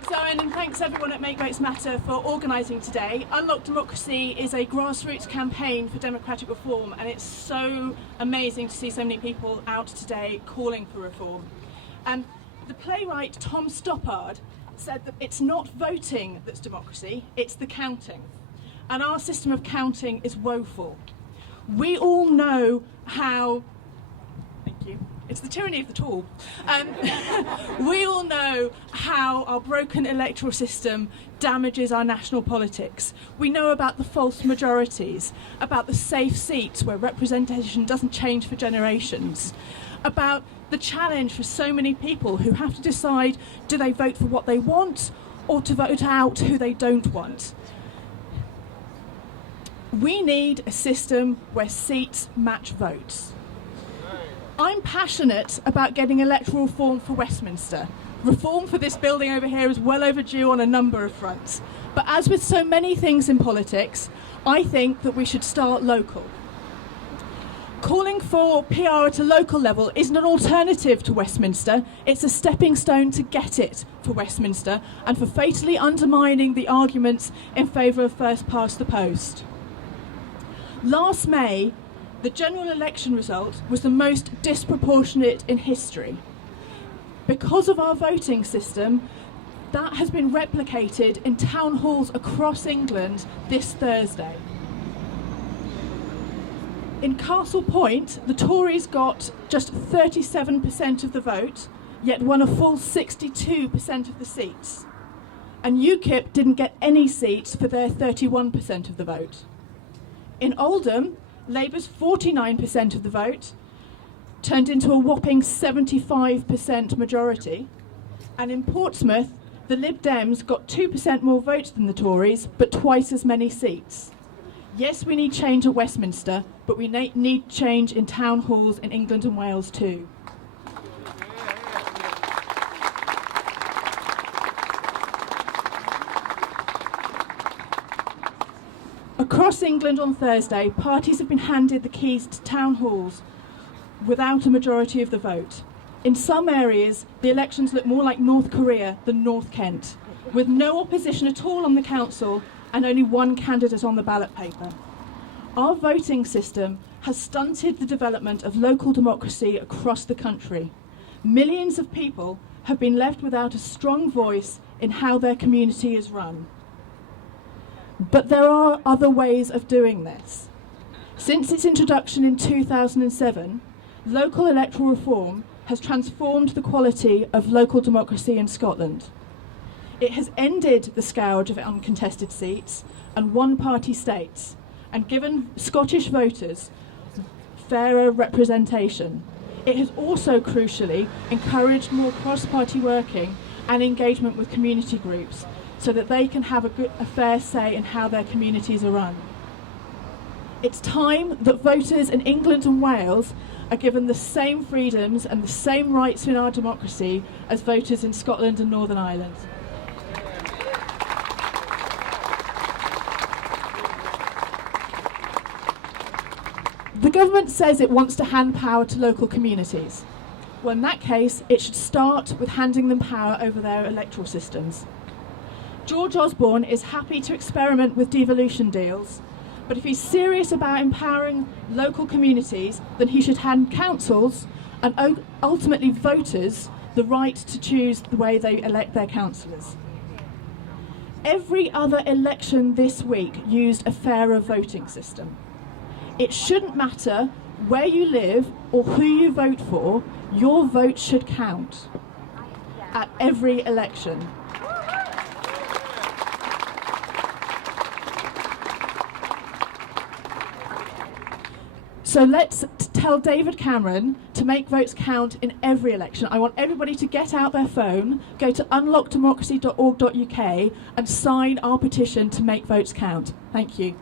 Thanks, Owen, and thanks everyone at Make Votes Matter for organising today. Unlock Democracy is a grassroots campaign for democratic reform, and it's so amazing to see so many people out today calling for reform. The playwright Tom Stoppard said that it's not voting that's democracy, it's the counting. And our system of counting is woeful. We all know how... Thank you. It's the tyranny of the tall. We all know how our broken electoral system damages our national politics. We know about the false majorities, about the safe seats where representation doesn't change for generations, about the challenge for so many people who have to decide, do they vote for what they want or to vote out who they don't want? We need a system where seats match votes. I'm passionate about getting electoral reform for Westminster. Reform for this building over here is well overdue on a number of fronts. But as with so many things in politics, I think that we should start local. Calling for PR at a local level isn't an alternative to Westminster. It's a stepping stone to get it for Westminster and for fatally undermining the arguments in favour of first past the post. Last May, the general election result was the most disproportionate in history. Because of our voting system, that has been replicated in town halls across England this Thursday. In Castle Point, the Tories got just 37% of the vote, yet won a full 62% of the seats. And UKIP didn't get any seats for their 31% of the vote. In Oldham, Labour's 49% of the vote turned into a whopping 75% majority. And in Portsmouth, the Lib Dems got 2% more votes than the Tories, but twice as many seats. Yes, we need change at Westminster, but we need change in town halls in England and Wales too. Across England on Thursday, parties have been handed the keys to town halls without a majority of the vote. In some areas, the elections look more like North Korea than North Kent, with no opposition at all on the council and only one candidate on the ballot paper. Our voting system has stunted the development of local democracy across the country. Millions of people have been left without a strong voice in how their community is run. But there are other ways of doing this. Since its introduction in 2007, local electoral reform has transformed the quality of local democracy in Scotland. It has ended the scourge of uncontested seats and one-party states and given Scottish voters fairer representation. It has also, crucially, encouraged more cross-party working and engagement with community groups so that they can have a fair say in how their communities are run. It's time that voters in England and Wales are given the same freedoms and the same rights in our democracy as voters in Scotland and Northern Ireland. The government says it wants to hand power to local communities. Well, in that case, it should start with handing them power over their electoral systems. George Osborne is happy to experiment with devolution deals, but if he's serious about empowering local communities, then he should hand councils and ultimately voters the right to choose the way they elect their councillors. Every other election this week used a fairer voting system. It shouldn't matter where you live or who you vote for, your vote should count at every election. So let's tell David Cameron to make votes count in every election. I want everybody to get out their phone, go to unlockdemocracy.org.uk and sign our petition to make votes count. Thank you.